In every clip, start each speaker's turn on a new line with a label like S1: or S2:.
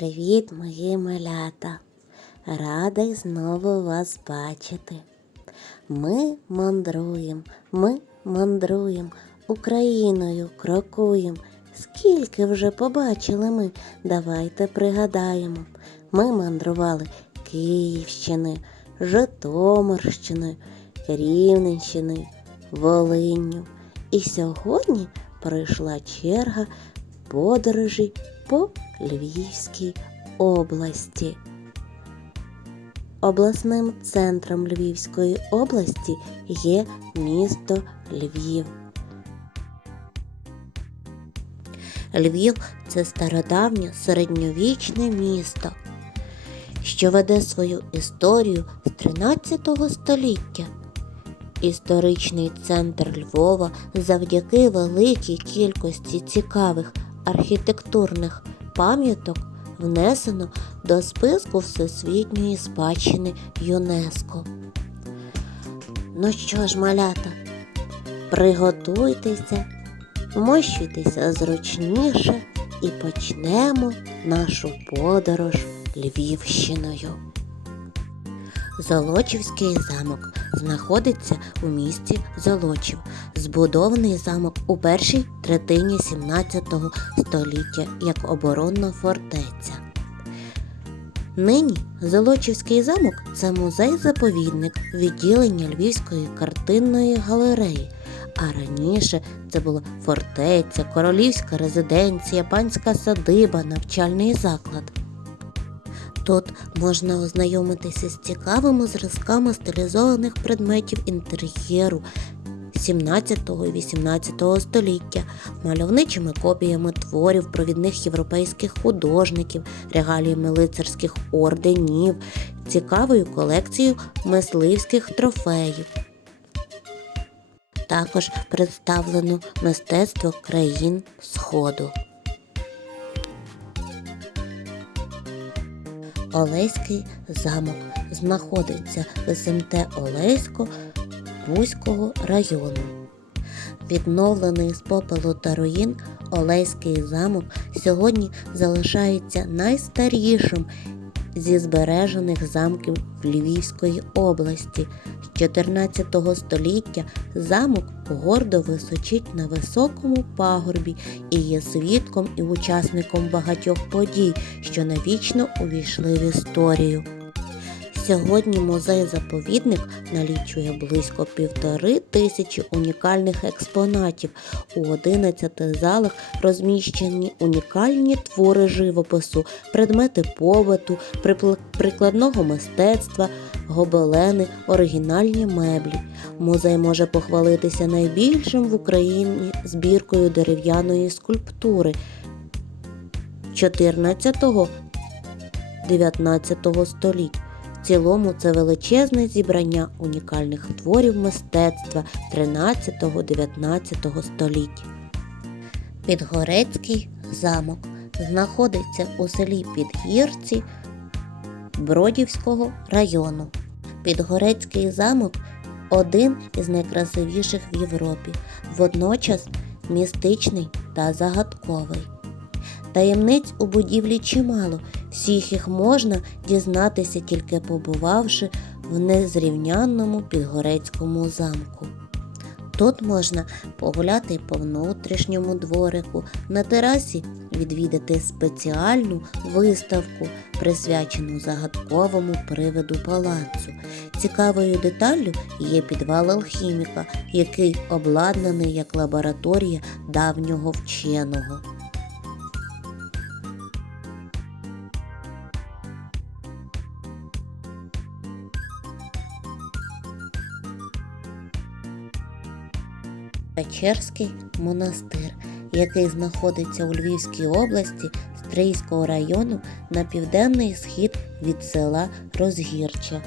S1: Привіт, мої малята! Радий знову вас бачити. Ми мандруємо, ми мандруємо, Україною крокуємо. Скільки вже побачили ми, давайте пригадаємо. Ми мандрували Київщиною, Житомирщиною, Рівненщиною, Волинню. І сьогодні прийшла черга подорожі по Львівській області. Обласним центром Львівської області є місто Львів. Львів це стародавнє середньовічне місто, що веде свою історію з 13 століття. Історичний центр Львова завдяки великій кількості цікавих архітектурних пам'яток внесено до списку Всесвітньої спадщини ЮНЕСКО. Ну що ж, малята, приготуйтеся, вмощуйтеся зручніше і почнемо нашу подорож Львівщиною. Золочівський замок знаходиться у місті Золочів. Збудований замок у першій третині 17 століття як оборонна фортеця. Нині Золочівський замок це музей-заповідник відділення Львівської картинної галереї. А раніше це була фортеця, королівська резиденція, панська садиба, навчальний заклад. Тут можна ознайомитися з цікавими зразками стилізованих предметів інтер'єру 17 і 18 століття, мальовничими копіями творів провідних європейських художників, регаліями лицарських орденів, цікавою колекцією мисливських трофеїв. Також представлено мистецтво країн Сходу. Олеський замок знаходиться в СМТ Олесько Бузького району. Відновлений з попелу та руїн Олеський замок сьогодні залишається найстарішим зі збережених замків Львівської області. З 14 століття замок гордо височить на високому пагорбі і є свідком і учасником багатьох подій, що навічно увійшли в історію. Сьогодні музей-заповідник налічує близько півтори тисячі унікальних експонатів. У 11 залах розміщені унікальні твори живопису, предмети побуту, прикладного мистецтва, гобелени, оригінальні меблі. Музей може похвалитися найбільшим в Україні збіркою дерев'яної скульптури 14-19 століть. В цілому це величезне зібрання унікальних творів мистецтва 13-19 століть. Підгорецький замок знаходиться у селі Підгірці Бродівського району. Підгорецький замок один із найкрасивіших в Європі, водночас містичний та загадковий. Таємниць у будівлі чимало, всіх їх можна дізнатися тільки побувавши в незрівнянному підгорецькому замку. Тут можна погуляти по внутрішньому дворику, на терасі відвідати спеціальну виставку, присвячену загадковому привиду палацу. Цікавою деталлю є підвал алхіміка, який обладнаний як лабораторія давнього вченого. Печерський монастир, який знаходиться у Львівській області Стрийського району на південний схід від села Розгірча.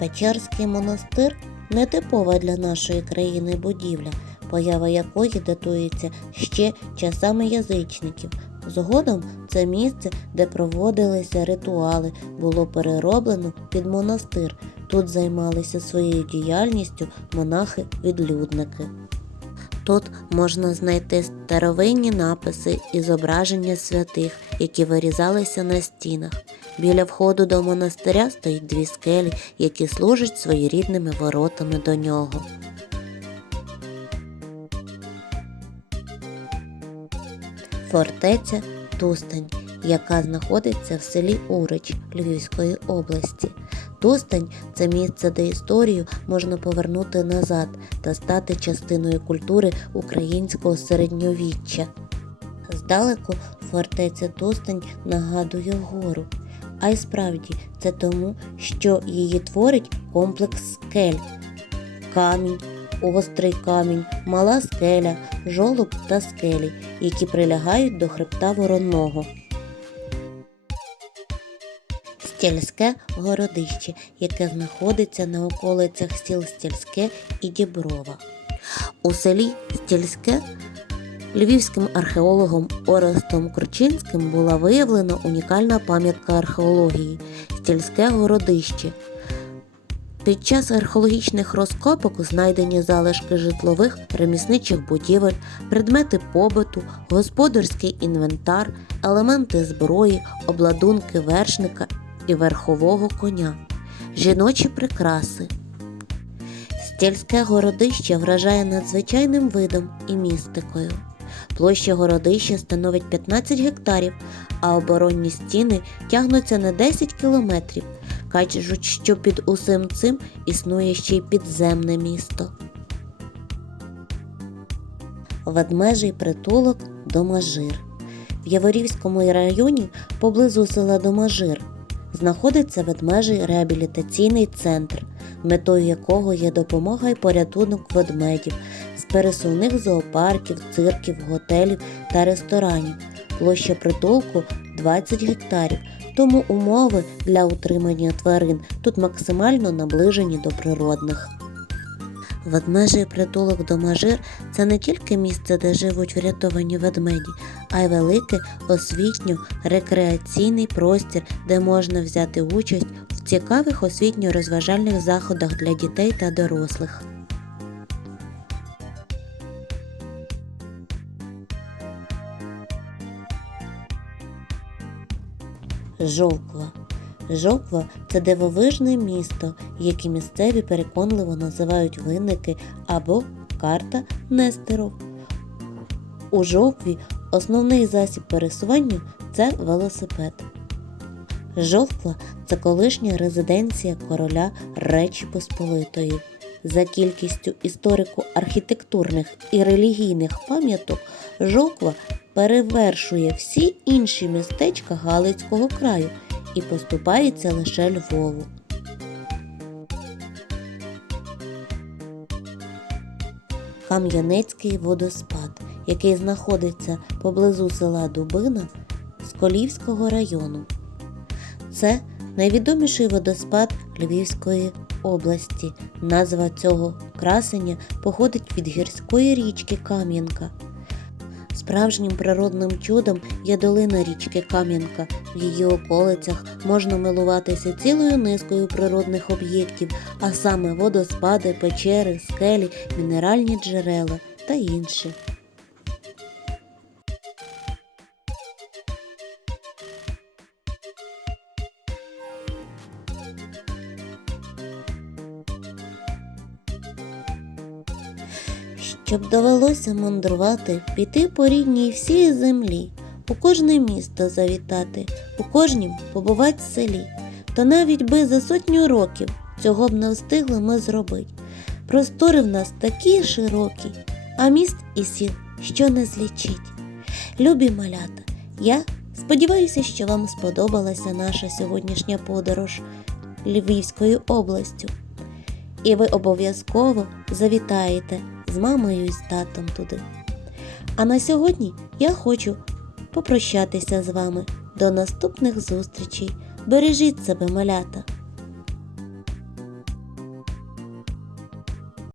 S1: Печерський монастир нетипова для нашої країни будівля, поява якої датується ще часами язичників. Згодом це місце, де проводилися ритуали, було перероблено під монастир. Тут займалися своєю діяльністю монахи-відлюдники. Тут можна знайти старовинні написи і зображення святих, які вирізалися на стінах. Біля входу до монастиря стоять дві скелі, які служать своєрідними воротами до нього. Фортеця Тустань, яка знаходиться в селі Урич Львівської області. Тустань це місце, де історію можна повернути назад та стати частиною культури українського середньовіччя. Здалеку фортеця Тустань нагадує гору. А й справді це тому, що її творить комплекс скель, камінь, острий камінь, мала скеля, жолоб та скелі, які прилягають до хребта воронного. Стільське городище, яке знаходиться на околицях сіл Стільське і Діброва. У селі Стільське львівським археологом Орестом Кручинським була виявлена унікальна пам'ятка археології Стільське городище. Під час археологічних розкопок знайдені залишки житлових ремісничих будівель, предмети побуту, господарський інвентар, елементи зброї, обладунки вершника і верхового коня, жіночі прикраси. Стільське городище вражає надзвичайним видом і містикою. Площа городища становить 15 гектарів, а оборонні стіни тягнуться на 10 кілометрів. Кажуть, що під усім цим існує ще й підземне місто. Ведмежий притулок Домажир. В Яворівському районі поблизу села Домажир знаходиться ведмежий реабілітаційний центр, метою якого є допомога і порятунок ведмедів з пересувних зоопарків, цирків, готелів та ресторанів. Площа притулку 20 гектарів, тому умови для утримання тварин тут максимально наближені до природних. Ведмежий притулок Домажир це не тільки місце, де живуть врятовані ведмеді, а й великий освітньо-рекреаційний простір, де можна взяти участь в цікавих освітньо-розважальних заходах для дітей та дорослих. Жовква. Жовква це дивовижне місто, яке місцеві переконливо називають винники або карта Нестеров. У жовкві основний засіб пересування це велосипед. Жовква це колишня резиденція короля Речі Посполитої. За кількістю історико-архітектурних і релігійних пам'яток Жовква перевершує всі інші містечка Галицького краю і поступається лише Львову. Кам'янецький водоспад, який знаходиться поблизу села Дубина Сколівського району. Це найвідоміший водоспад Львівської області. Назва цього красення походить від гірської річки Кам'янка. Справжнім природним чудом є долина річки Кам'янка. В її околицях можна милуватися цілою низкою природних об'єктів, а саме водоспади, печери, скелі, мінеральні джерела та інші. Щоб довелося мандрувати, піти по рідній всій землі, у кожне місто завітати, у кожнім побувати в селі, то навіть би за сотню років цього б не встигли ми зробити. Простори в нас такі широкі, а міст і сіл що не злічить. Любі малята, я сподіваюся, що вам сподобалася наша сьогоднішня подорож Львівською областю. І ви обов'язково завітаєте з мамою і з татом туди. А на сьогодні я хочу попрощатися з вами. До наступних зустрічей. Бережіть себе, малята!